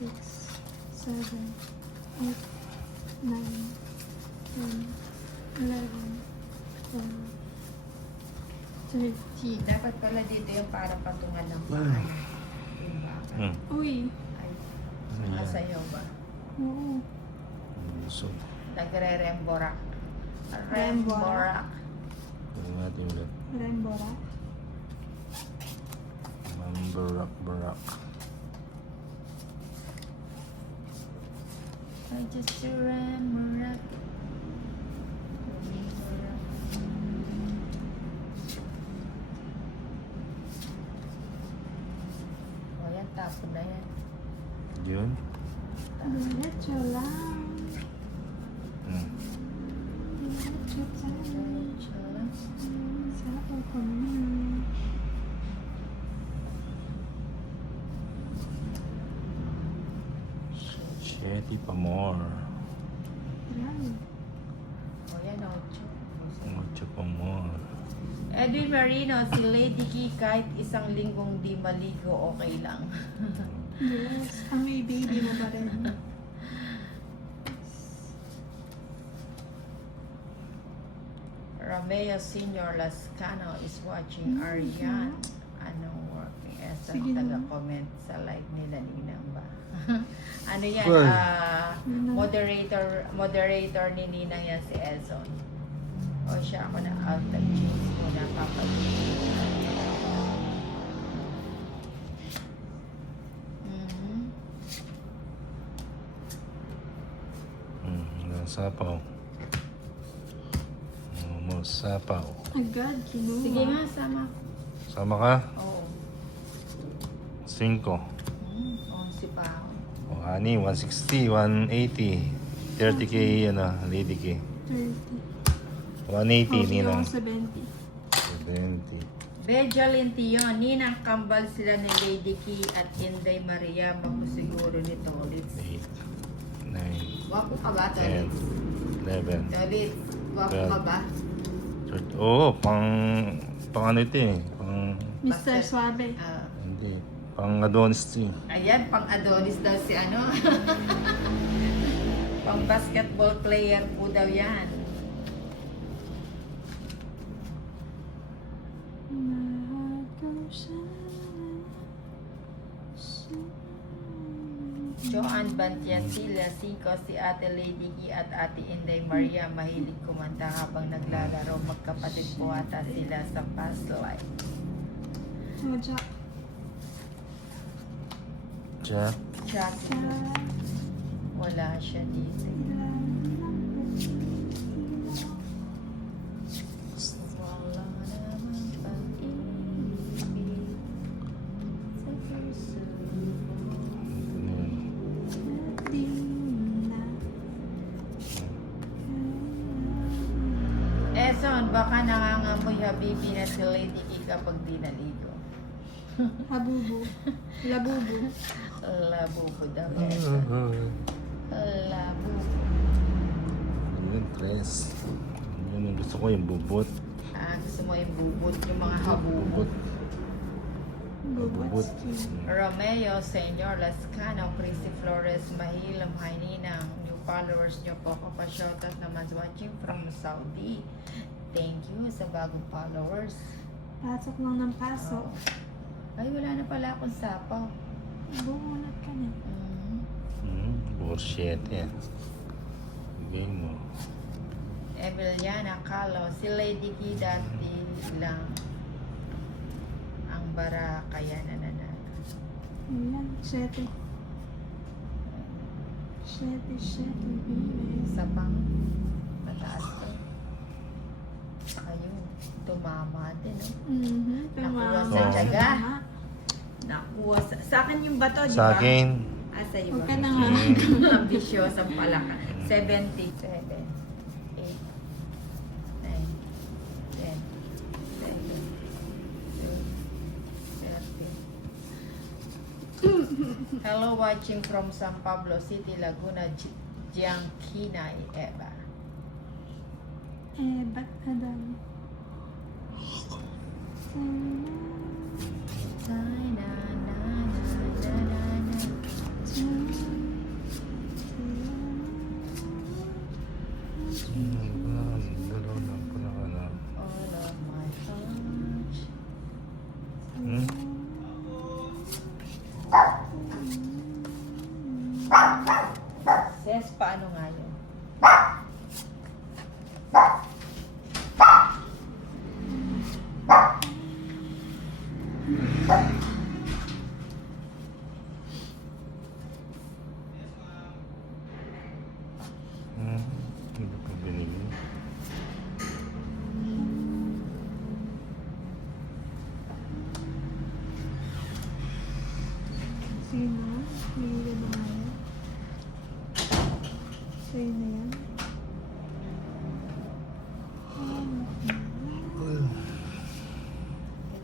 7, 8, 9, 10, 11, 12, 13. Dapat pala dito yung para patungan ng paa. Uy. Ay, Ayan. masayaw ba? Oo. So, Nagre-remborak. Remborak. tingnan natin ulit. Rembora. Barak. I just remborak. O yan, tapon na yan. Yun. Diretso lang. Diretso lang. Sarap ang kumain. Shetty pa more. Grabe. O yan, 8. Mucho pa more. Edwin Marino, si Lady Key kahit isang linggong di maligo, okay lang. Yes. May baby mo pa rin. Romeo Senior Lascano is watching Ariane. Anong working as Sige na. taga-comment sa live nila Ninang ba? Ano yan? Well. Moderator ni Ninang yan si Ezon. O siya ako na out of jeans muna Sapaw. Mo sapaw. Agad, kinuha. Sige nga, sama ko. Sama ka? Oo. 5. Si pa ako. O, ani, 160, 180. 30k, ano, Lady K. 30. 180, Okay, Ninang. 70. 70. Benjamin Tion, Ninang kambal sila ni Lady Key at Inday Maria. Makusiguro ni Tolitz. 8, 9, Wapo ka ba, 10, Tolitz? 11. Tolitz, wapo ka ba? Oo, pang ano ito eh. Mr. Suave. Hindi. Pang Adonis ito eh. Ayan, pang Adonis daw si ano. Pang basketball player po daw yan. Mahal ko siya. Joanne Bantiasilla, Cinco, si Ate Lady Key at Ate Inday Maria mahilig kumanta habang naglalaro. Magkapatid po ata sila sa past life. Oh, Jack. Jack. Jack, wala siya dito. Wala naman pag-ibig sa puso. Eson, baka nangangamoy habibi na si Lady Key kapag di naligo. Habubu. Labubu. Labubo daw, Eson. Labubo. Yun, 3. Yun, yung gusto ko yung bubot. Gusto mo yung bubot, yung mga habubo. Bubot. Romeo, Senyor Lascano, Christy Flores, Mahilam, Ninang, new followers nyo po. Kapasyotas naman watching from Saudi. Thank you sa bagong followers. Pasok lang ng pasok. Ay, wala na pala akong sapaw. Bumunat ka na. Bullshit yan. Bigay mo. Emiliana Calo, si Lady Key dati lang ang bara kaya nananalo. Ayan, 7. 7, baby. Sa pang mataas to. Ayun, tumama din. Nakuha sa Oo. tiyaga. Nakuha sa akin yung bato, di ba? Sa akin, Sa'yo. Huwag ka na nga. Ambisyosang palaka. 77, 8, 9, 10, 11, 12, 13. Hello, watching from San Pablo City, Laguna, Gianquina, Eva. Ba't na daw? Na, na, na, na, na, na, na. Paano nga yun? Hindi pa binili. Sino? Hindi na nga yan. Sa'yo na yan.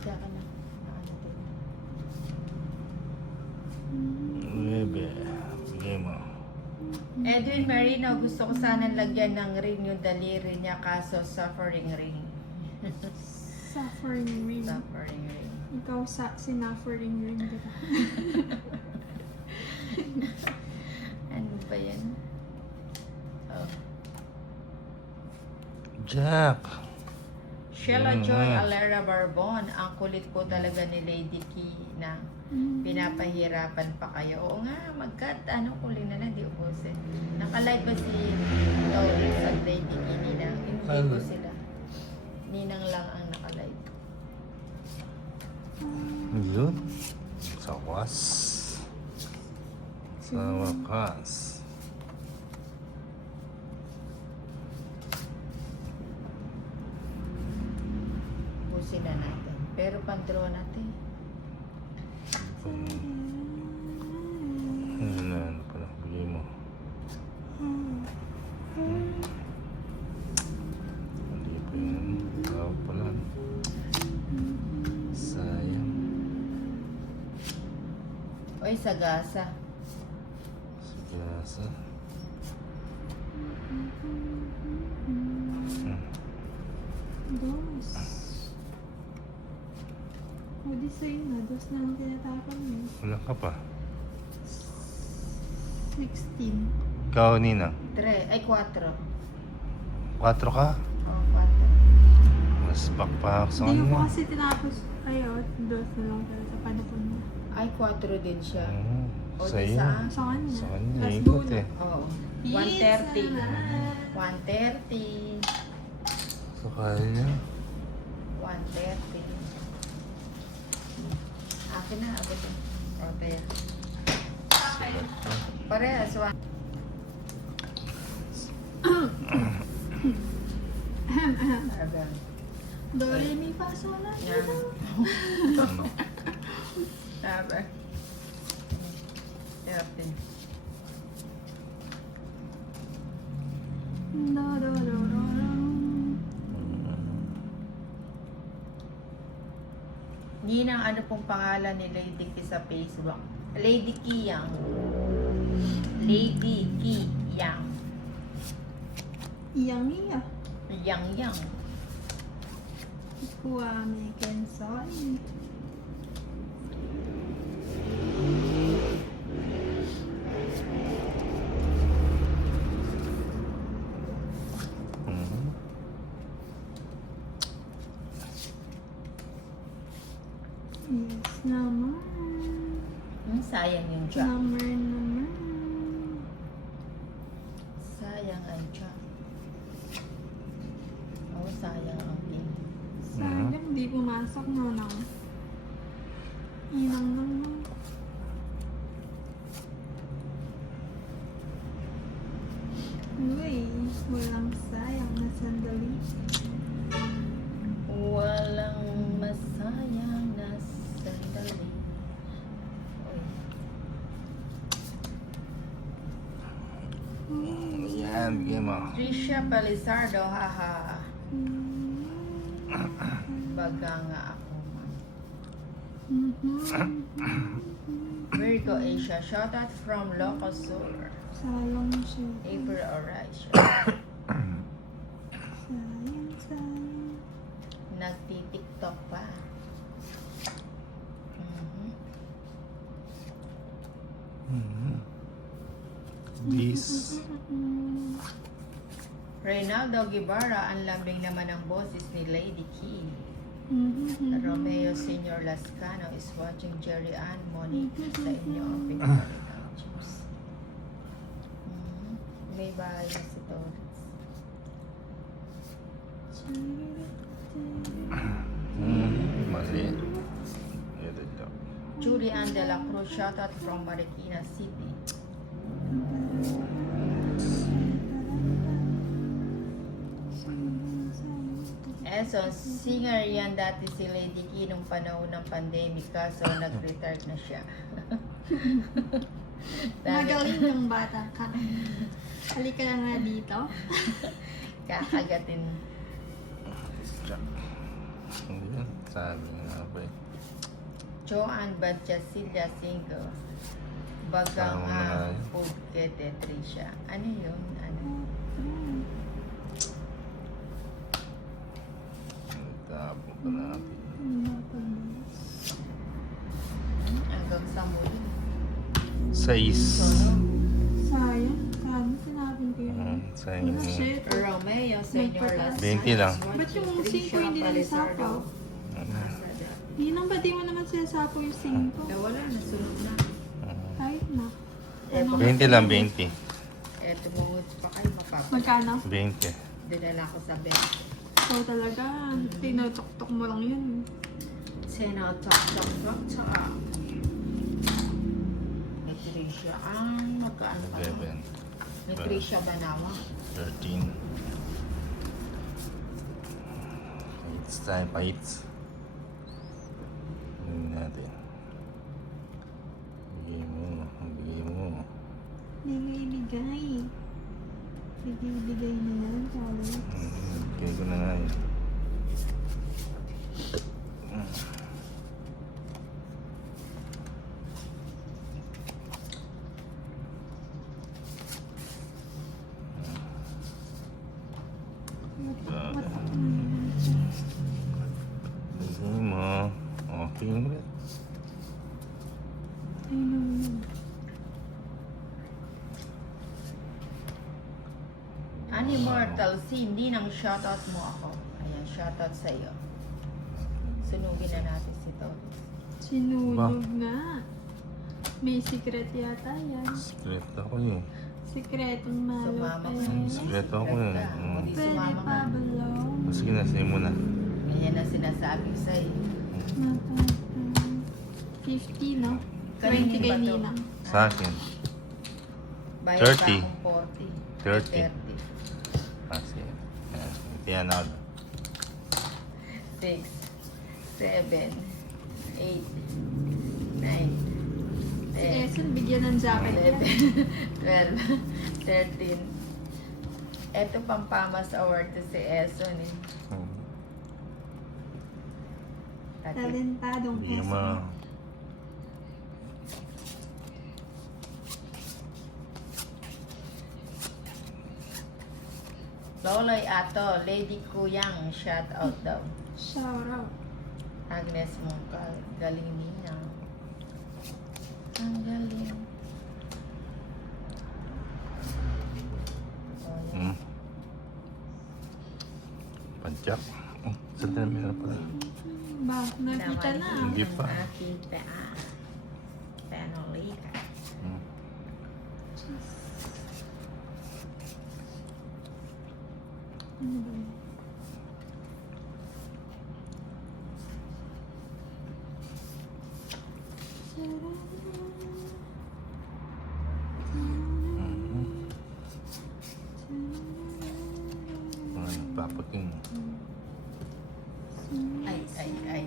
Kaya ka na. Ano to? Bebe. Bigay mo. Edwin Marino, gusto ko sanang lagyan ng ring yung daliri niya kaso suffering ring. Suffering ring. Suffering ring. Ikaw sa sinuffering ring kita. Ano ba yan? Oh. Jack. Sheila Joy Alera Barbon, ang kulit po talaga ni Lady Key na pinapahirapan pa kayo. Oo nga, kulit na lang, di ubusin. Nakalive ba si Lawrence at Lady Key, Ninang? Hindi ko sila. Ninang lang ang nakalive. Yun. Sa wakas. Sa wakas. Ubusin na natin. Pero pang-draw natin. Ano pala? Bigay mo. Hindi pa yun. Tawag pala. Sayang. Oy, sagasa. Sigasa. Dos. O di sa'yo na. Dos na lang tinatapon mo. Wala ka pa. 16. Ikaw, Nina. 3, ay 4. 4 ka? Oh, 4. Mas pakpak sa Hindi ko kanya. kasi tinapos. Ayaw, dos na lang talaga sa panapon mo. Ay, 4 din siya. Oo. O, di Sa'yo. saan? Sa kanya. Sa kanya. Last Ikot dulo. eh. Oo. Yes, 130. naman. 130. Sa kanya. 130. Akin na, abot yun. Okay. Parehas, Agan. Do, re, mi, fa, sol, la, si, Yan. do. Sabi. Hirap din. Do, do, do, do, do. Ninang, ano pong pangalan ni Lady Key sa Facebook? Lady Key Yang. Lady Key Yang. Iyang iya. Yang Yang. Kuha may kensoy. Mhm. Yes naman. Sayang yung jack. Naman. Sayang ang jack. Oh, sayang ang king. Sayang, di pumasok no nang. Inang nang no. Uy, walang sayang na sandali. Walang masayang na sandali. Oy. Yan, bigay mo. Trisha Palisardo, haha. Baga nga ako, ma'am. Virgo Asia, shoutout from Locosur. Sayang siya. April Alright. Sayang. Nagti-tiktok pa. Mhm. Mhm. This. Reynaldo Guevara, ang lambing naman ang boses ni Lady Key. Romeo Senior Lascano is watching Jerry Ann Monique sa inyo ang pinapalit ng chips. de la Cruz, shoutout from Marikina City. Eson, singer yan dati si Lady Key nung panahon ng pandemic, kaso nag-retire na siya. Magaling yung bata ka. Halika na nga dito. Kakagatin. Ayan, sabi nga ba eh. Joan Badjasilya single. Bagang Tama na yun. Pugkete Trisha. Ano yun? Ano? Tabo ka natin. Hanggang sa muli. 6. Sayang. Sana sinabing ko yun. Sa Ah, inyo. shit. Romeo, Senyor Las 20 lang. Ba't yung 5 hindi na nasapaw? Hindi nang ba di mo naman sinasapaw yung 5? Wala, nasunod na. Kahit na. Eh, Ano? 20 lang, 20. Eto mo pa kayo mapapag. Magkano? 20. Dinala ko sa bed. Ikaw talaga. Tinutok-tok mo lang yun. Sena, tok, tok, tok, tok. Ni Trisha, magkaano pa? 11. Ni Trisha Banawa. 13. It's time pa hits. Tingnan natin. Bigay mo. Bigay mo. Bigay-bigay. Bigay-bigay na yan. Sorry. Bigay ko na nga yun. Bigay mo. Okay mo rin. Animortal C, hindi nang shoutout mo ako. Ayan, shoutout sa iyo. Sunugin na natin si Tony. Sinulog na. May secret yata yan. Secret ako eh. Sekretong malo Sumama pa ka. yan. Secret ako eh. Hindi Pwede sumama pa, ka. Belong. Sige na, sige mo na. Ayan na sinasabi ko sa iyo. 50, no? Kanino 20 kay ba to? Ninang. Sa akin. Bayad 30. pa akong 40. 30. Ah, sige. Ayan. Tiyan ako. 6, 7, 8, 9, Si 10, Eson, bigyan ng jacket yan. 11, 12, 13. Ito pampamas award to si Eson eh. Talentadong Hindi mo. Eson. Loloy Ato, Lady Kuyang, shout out daw. Shout out. Agnes Mungkal, galing niya. Ang galing. Oh, yan. Padyak. Saan na meron pala? Ba, nakita na. Hindi pa. Aking paa. Panolika. Ano ba yun? Papaking. Ay.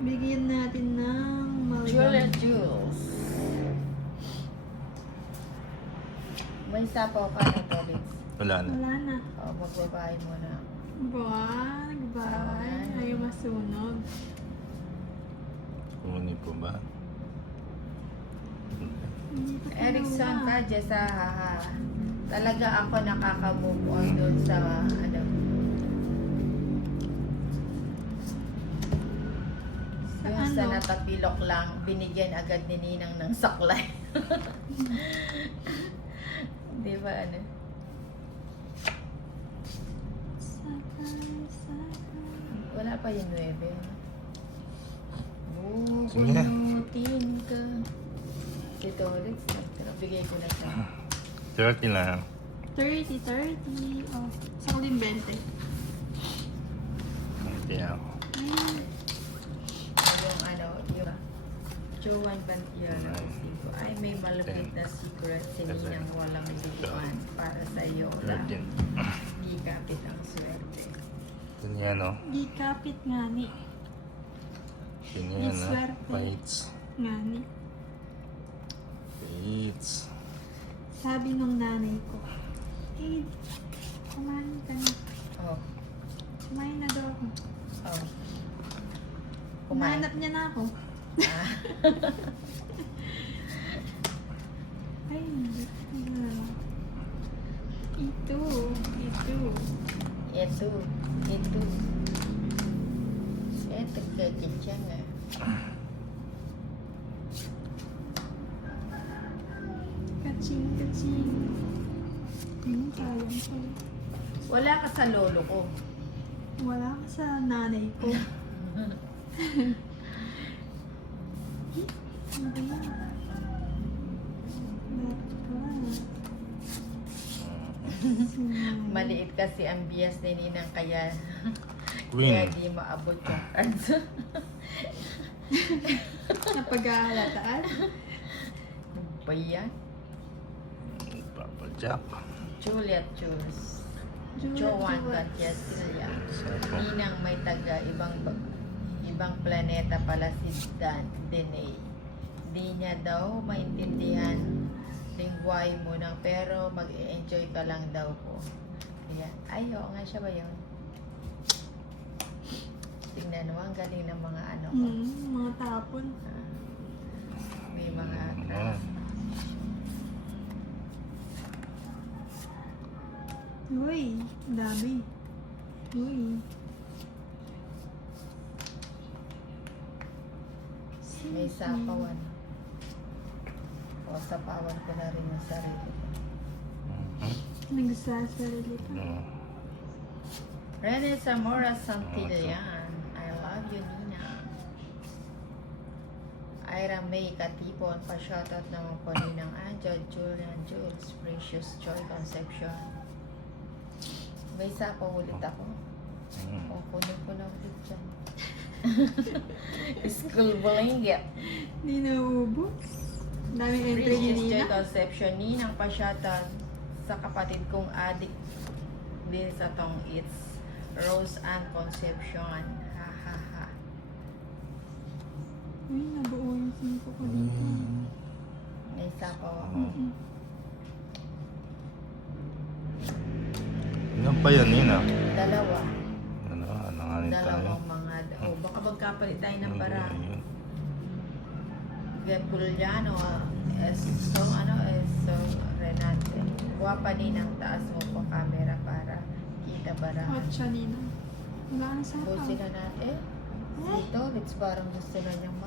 Bigyan natin ng Julia maligang. Jules. May sapaw ka na to, Liz. Wala na. Wala na. O, magbabahay mo na. Buwag, bye. Ayaw masunog. Kunin ko ba? Hindi pa Erickson kinuha. ka, Jessa, haha. Talaga ako nakaka-move on doon sa, ano, Sa yung sa ano? natapilok lang, binigyan agad ni Ninang ng saklay. Di ba, ano? Sakay. Wala pa yung 9. Sige. Bubunutin ka. Dito ulit. Bigay ko na siya. 30 lang. 30. Oh, sa kuling 20. Hindi ako. Ay, Joan Bantiero. Ay, may malapit na secret si Ninang walang likuan para sa iyo lang. 13. Gikapit ang swerte. Ganyan, no? Gikapit nga ni. Ganyan, no? Swerte. Fights. Nga ni. Fights. Sabi nung nanay ko, eh, kumain ka na. Oh, Kumain na daw ako. oh. Kumain. Kumahanap niya na ako. Ah. Ay, hindi. Ito. Ito kaya dyan nga. Kaching. Sayang ko. Wala ka sa lolo ko. Wala ka sa nanay ko. Ano ba yan? Maliit kasi ang bias ni Ninang kaya Queen. di maabot yung cards. Napag-aalataan? Ano ba yan? Papa Jack. Juliet Jules. Joan Castilla. Ninang may taga ibang planeta pala si Dene. Di niya daw maintindihan lingwahe mo nang pero mag-enjoy ka lang daw po. Ayan. Ay, oo nga siya ba yun? Tingnan mo, ang galing ng mga ano ko. Mga tapon. Ah, may mga Ah. Uy, dami. Uy. may sapawan. O, sapawan ko na rin yung sarili ko. Nagsasarili ka. No. Rene Zamora Santillan. I love you, Nina. Ira May Katipon. Pa-shoutout naman po Ninang Angel, Julian Jules, Precious Joy Conception. May sapaw ulit ako. O, kunin ko na ulit dyan. School blanket. Hindi naubos. Daming entry ni Precious Joy Nina. Conception. Ninang pa-shoutout sa kapatid kong adik din sa tong It's Rose Ann Conception. Ha ha ha. Uy, nabuo yung 5 ko dito. May sapaw ako. Ilan pa yan, Nina? Dalawa. Ano nga rin tayo? Dalawang mga baka magkapalit tayo ng bara. Ayun. Gepuliano, Renante. Guwapa Ninang, taas mo po camera para kita bara. Hot siya, Nina. Wala ang sapaw. Busin na natin. Dito, lips parang gusto na niyang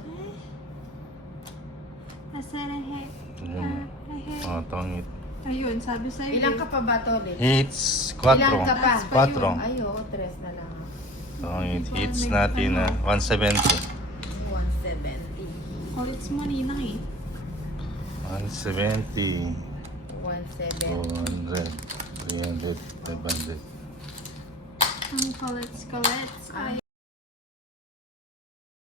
Asa na he? Ayun. Oh, tongit. Ayun, sabi sa'yo. Ilang ka pa ba to, Liz? Hits, Ilang ka 4. pa? 4. Ay, oo, 3 na lang. Tongit. Hits natin na 170. 170. College mo, Ninang eh. 170. 170. 200. 300. 500. Ang college. Ay,